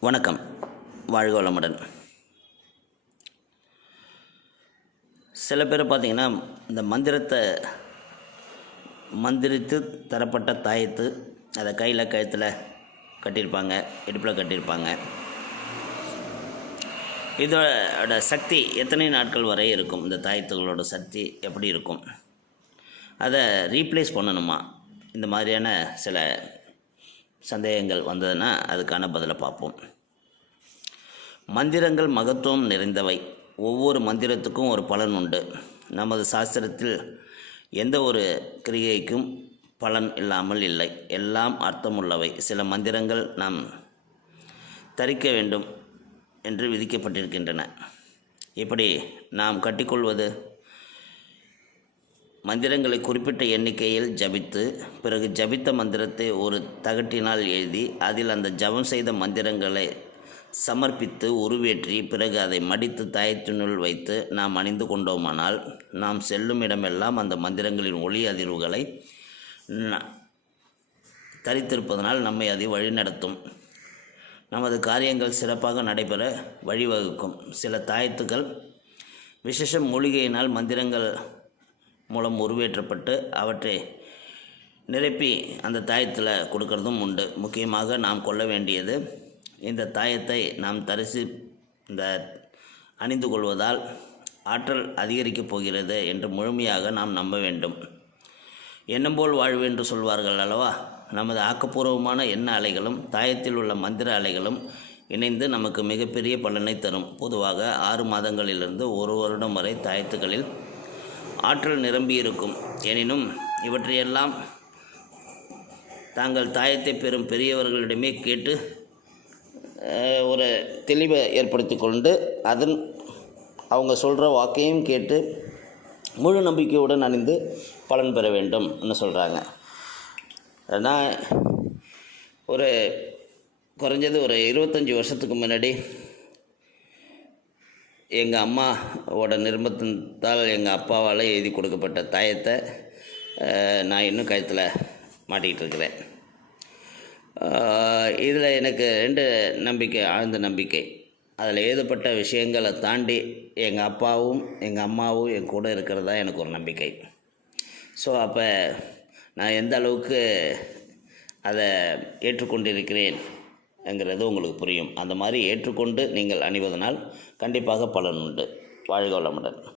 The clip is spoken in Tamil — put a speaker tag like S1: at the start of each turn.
S1: வணக்கம். வாழ்க வளமுடன். சில பேர் பார்த்திங்கன்னா இந்த மந்திரத்தை மந்திரித்து தரப்பட்ட தாயத்து அதை கையில் கழுத்தில் கட்டியிருப்பாங்க இடுப்பில் கட்டியிருப்பாங்க. இதோட சக்தி எத்தனை நாட்கள் வரை இருக்கும்? இந்த தாயத்துகளோட சக்தி எப்படி இருக்கும்? அதை ரீப்ளேஸ் பண்ணணுமா? இந்த மாதிரியான சில சந்தேகங்கள் வந்ததுன்னா அதுக்கான பதிலை பார்ப்போம். மந்திரங்கள் மகத்துவம் நிறைந்தவை. ஒவ்வொரு மந்திரத்துக்கும் ஒரு பலன் உண்டு. நமது சாஸ்திரத்தில் எந்த ஒரு கிரிகைக்கும் பலன் இல்லாமல் இல்லை. எல்லாம் அர்த்தமுள்ளவை. சில மந்திரங்கள் நாம் தரிக்க வேண்டும் என்று விதிக்கப்பட்டிருக்கின்றன. இப்படி நாம் கட்டிக்கொள்வது? மந்திரங்களை குறிப்பிட்ட எண்ணிக்கையில் ஜபித்து பிறகு ஜபித்த மந்திரத்தை ஒரு தகட்டினால் எழுதி அதில் அந்த ஜபம் செய்த மந்திரங்களை சமர்ப்பித்து உருவேற்றி பிறகு அதை மடித்து தாயத்தினுள் வைத்து நாம் அணிந்து கொண்டோமானால் நாம் செல்லும் இடமெல்லாம் அந்த மந்திரங்களின் ஒளி அதிர்வுகளை ந- தரித்திருப்பதனால் நம்மை அது வழிநடத்தும். நமது காரியங்கள் சிறப்பாக நடைபெற வழிவகுக்கும். சில தாயத்துக்கள் விசேஷ மூலிகையினால் மந்திரங்கள் மூலம் உருவேற்றப்பட்டு அவற்றை நிரப்பி அந்த தாயத்தில் கொடுக்கறதும் உண்டு. முக்கியமாக நாம் கொள்ள வேண்டியது இந்த தாயத்தை நாம் தரிசி இந்த அணிந்து கொள்வதால் ஆற்றல் அதிகரிக்கப் போகிறது என்று முழுமையாக நாம் நம்ப வேண்டும். எண்ணம் போல் வாழ்வு என்று சொல்வார்கள் அல்லவா? நமது ஆக்கப்பூர்வமான எண்ண அலைகளும் தாயத்தில் உள்ள மந்திர அலைகளும் இணைந்து நமக்கு மிகப்பெரிய பலனை தரும். பொதுவாக ஆறு மாதங்களிலிருந்து ஒரு வருடம் வரை தாயத்துகளில் ஆற்றல் நிரம்பியிருக்கும் எனினும் இவற்றையெல்லாம் தாங்கள் தாயத்தை பெறும் பெரியவர்களிடமே கேட்டு ஒரு தெளிவை ஏற்படுத்தி கொண்டு அதன் அவங்க சொல்கிற வாக்கையும் கேட்டு முழு நம்பிக்கையுடன் அணிந்து பலன் பெற வேண்டும்னு சொல்கிறாங்க நான் ஒரு குறைஞ்சது ஒரு இருபத்தஞ்சி வருஷத்துக்கு முன்னாடி எங்கள் அம்மாவோட நிர்பந்தத்தால் எங்கள் அப்பாவால் எழுதி கொடுக்கப்பட்ட தாயத்தை நான் இன்னும் கழுத்தில் மாட்டிக்கிட்டு இருக்கிறேன். இதில் எனக்கு ரெண்டு நம்பிக்கை ஆழ்ந்த நம்பிக்கை. அதில் எழுதப்பட்ட விஷயங்களை தாண்டி எங்கள் அப்பாவும் எங்கள் அம்மாவும் என் கூட இருக்கிறதா எனக்கு ஒரு நம்பிக்கை. ஸோ அப்போ நான் எந்த அளவுக்கு அதை ஏற்றுக்கொண்டிருக்கிறேன்? என்கிறது உங்களுக்கு புரியும். அந்த மாதிரி ஏற்றுக்கொண்டு நீங்கள் அணிவதனால் கண்டிப்பாக பலன் உண்டு. வாழ்க வளமுடன்.